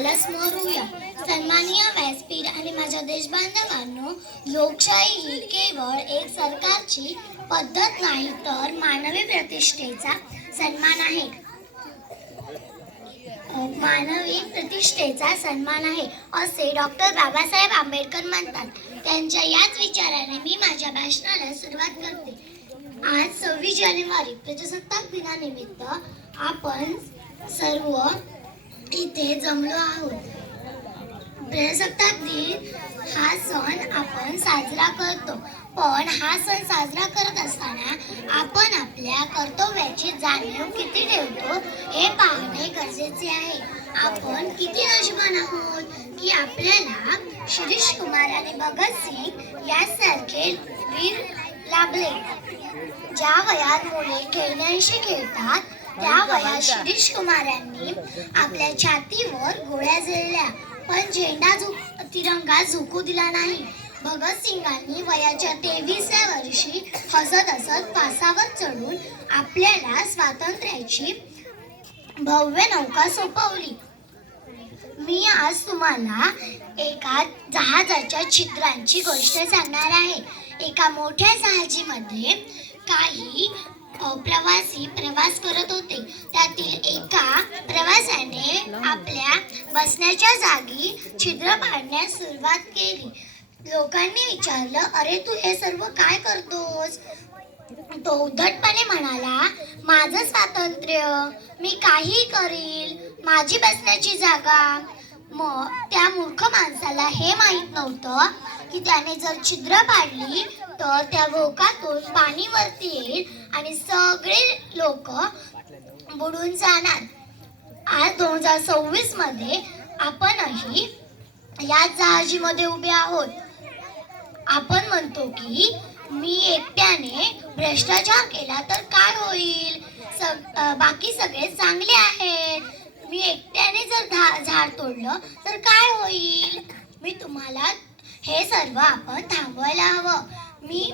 सन्मानाला समोर होऊया. सन्माननीय व्यासपीठ आणि माझ्या देशबांधवांनो, लोकशाही ही केवळ एक सरकारची पद्धत नाही तर मानवी प्रतिष्ठेचा सन्मान आहे. मानवी प्रतिष्ठेचा सन्मान आहे असे डॉक्टर बाबासाहेब आंबेडकर म्हणतात. त्यांच्या याच विचाराने मी माझ्या भाषणाला सुरुवात करते. आज 26 जानेवारी प्रजासत्ताक दिनानिमित्त आपण सर्व इथे जमलो आहोत. प्रजासत्ताक दिन हा सण आपण साजरा करतो, पण हा सण साजरा करत असताना आपण आपल्या कर्तव्याची जाणीव किती ठेवतो हे पाहणे गरजेचे आहे. आपण किती नशीबवान आहोत की आपल्याला शिरीष कुमार आणि भगतसिंग यासारखे वीर लाभले. ज्या वयात मुले खेळण्याशी खेळतात त्या वयात शिरीष कुमार यांनी आपल्या छातीवर गोळ्या झेलल्या, पण तिरंगा झुकू दिला नाही. भगतसिंगांनी वयाच्या 23व्या वर्षी हसत हसत फासावर चढून आपल्याला स्वातंत्र्याची भव्य नौका सोपवली. मी आज तुम्हाला एका जहाजाच्या छिद्रांची गोष्ट सांगणार आहे. एका मोठ्या जहाजीमध्ये काही प्रवासी प्रवास करत होते. त्यातील एका प्रवाशाने आपल्या बसण्याच्या जागी छिद्र पाडण्यास सुरुवात केली. लोकांनी विचारलं, अरे तू हे सर्व काय करतोस? तो उद्धटपणे म्हणाला, माझं स्वातंत्र्य, मी काही करील, माझी बसण्याची जागा. मग त्या मूर्ख माणसाला हे माहीत नव्हतं की त्याने जर छिद्र पाडली तर त्या भोकातून पाणी वरती येईल आणि सगळे लोक बुडून जाणार. आज 2026 मध्ये आपणही या जहाजीमध्ये उभे आहोत. आपण म्हणतो की मी एकट्याने भ्रष्टाचार केला तर काय होईल, बाकी सगळे चांगले आहेत. मी एकट्याने जर झाड तोडलं तर काय होईल. मी तुम्हाला हे सर्व आपण थांबवायला हवं. मी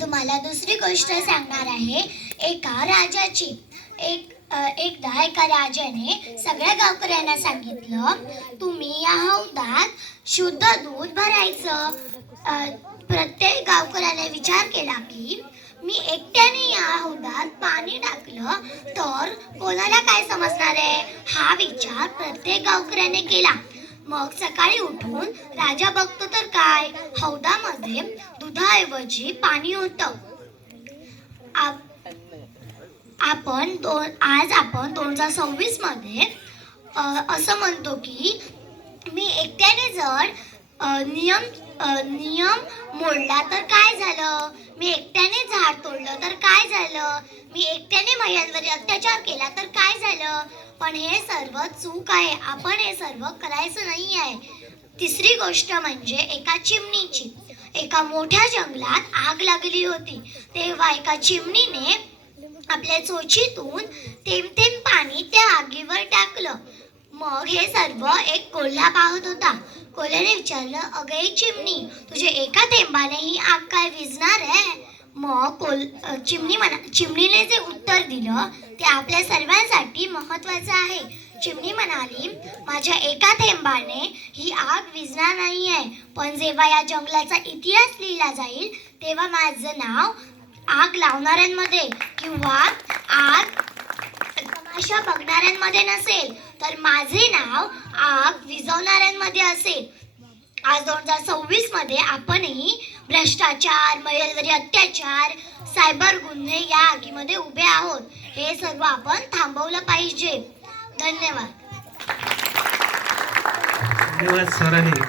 तुम्हाला दुसरी गोष्ट सांगणार आहे. एका राजाची. एकदा एका राजाने सगळ्या गावकऱ्यांना सांगितलं, तुम्ही या हौदात शुद्ध दूध भरायचं. प्रत्येक गावकऱ्याने विचार केला की मी एकट्याने या हौदात पाणी टाकलं तर कोणाला काय समजणार आहे. हा विचार प्रत्येक गावकऱ्याने केला. मग सकाळी उठून राजा बघतो तर काय, हौदामध्ये दुधाऐवजी पाणी होतं. आज आपण 2026 मध्ये असं म्हणतो की मी एकट्याने जर नियम मोडला तर काय झालं, मी एकट्याने झाड तोडलं तर काय झालं, मी एकट्याने महिलांवर अत्याचार केला तर काय झालं. पण हे सर्व चूक आहे. आपण हे सर्व करायचं नाही आहे. तिसरी गोष्ट म्हणजे एका चिमणीची. एका मोठ्या जंगलात आग लागली होती. तेव्हा एका चिमणीने आपल्या चोचीतून थेंब थेंब पाणी त्या आगीवर टाकलं. मग हे सर्व एक कोल्हा पाहत होता. कोल्ह्याने विचारलं, अगं चिमणी, तुझ्या एका थेंबाने ही आग काय विझणार आहे? मग चिमणीने जे उत्तर दिलं ते आपल्या सर्वांसाठी महत्त्वाचं आहे. चिमणी म्हणाली, माझ्या एका थेंबाने ही आग विझणार नाही आहे, पण जेव्हा या जंगलाचा इतिहास लिहिला जाईल तेव्हा माझं नाव आग लावणाऱ्यांमध्ये किंवा आग तमाशा बघणाऱ्यांमध्ये नसेल, तर माझे नाव आग विझवणाऱ्यांमध्ये असेल. आज 2026 मध्ये आपणही भ्रष्टाचार, महिलांवरील अत्याचार, सायबर गुन्हे या आगीमध्ये उभे आहोत. हे सर्व आपण थांबवलं पाहिजे. धन्यवाद. धन्यवाद सरांनी.